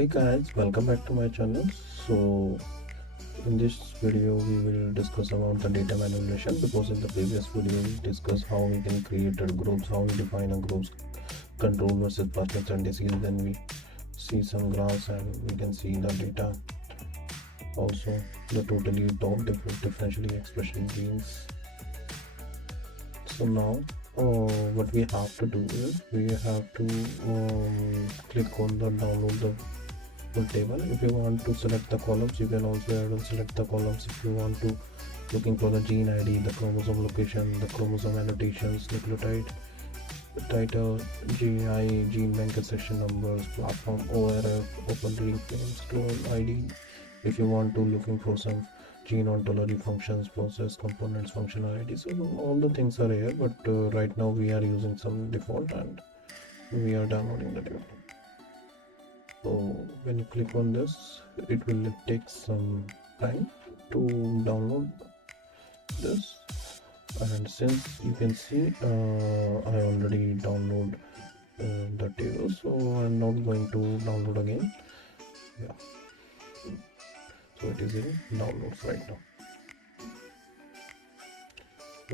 Hey guys, welcome back to my channel. So in this video we will discuss about the data manipulation, because in the previous video we discussed how we can create a groups, how we define a group's control versus Parkinson disease. Then we see some graphs and we can see the data, also the totally top differentially expression genes. So now what we have to do is we have to click on the download the full table. If you want to select the columns, you can also add and select the columns. If you want to looking for the gene ID, the chromosome location, the chromosome annotations, nucleotide title, GI, gene bank accession numbers, platform, ORF, open reading frames, clone ID. If you want to looking for some gene ontology functions, process components, functional ID, so all the things are here, but right now we are using some default and we are downloading the default. So when you click on this, it will take some time to download this, and since you can see I already download the table, so I'm not going to download again. Yeah, so it is in downloads right now.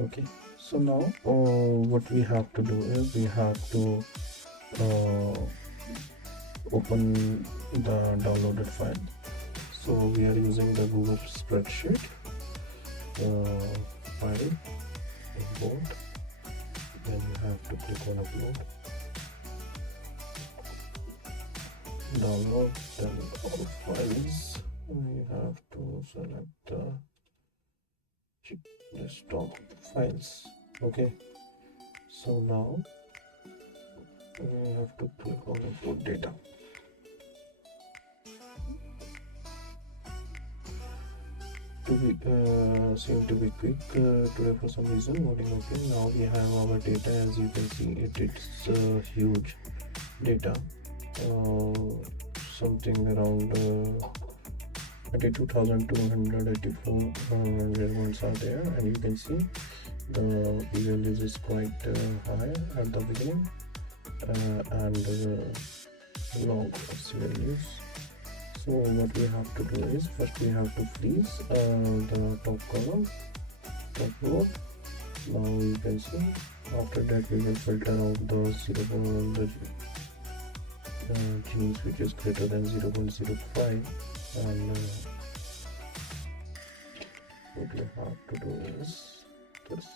Okay, so now what we have to do is we have to open the downloaded file. So we are using the Google Spreadsheet file, import, then you have to click on upload, download, then all files, you have to select the desktop files. Okay, so now we have to click on import data. To be seem to be quick today for some reason. Voting okay. Now we have our data. As you can see, it's huge data, something around 22,284 measurements are there, and you can see the p values is quite high at the beginning, and log of values. So what we have to do is first we have to freeze the top column, top row. Now you can see after that we will filter out the genes which is greater than 0.05, and what we have to do is this.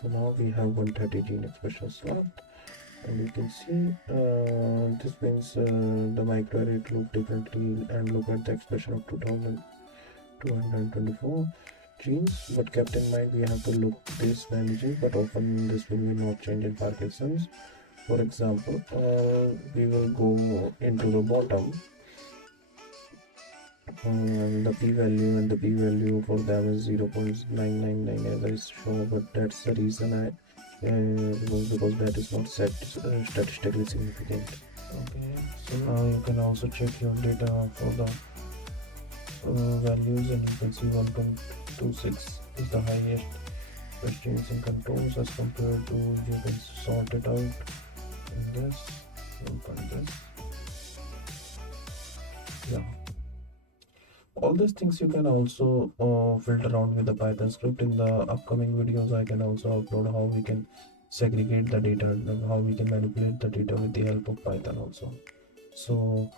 So now we have 130 gene expressions left, and you can see this means the microarray look differently and look at the expression of 2224 genes, but kept in mind we have to look this many genes, but often this will be not change in Parkinson's. For example, we will go into the bottom, the p-value, and the p-value for them is 0.999 as I show, but that's the reason because that is not statistically significant. Okay, so now you can also check your data for the values, and you can see 1.26 is the highest questions in controls as compared to, you can sort it out in this, yeah. All these things you can also filter around with the Python script. In the upcoming videos I can also upload how we can segregate the data and how we can manipulate the data with the help of Python also. So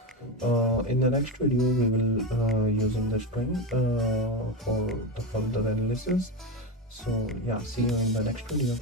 in the next video we will using the string for the further analysis. So yeah, see you in the next video.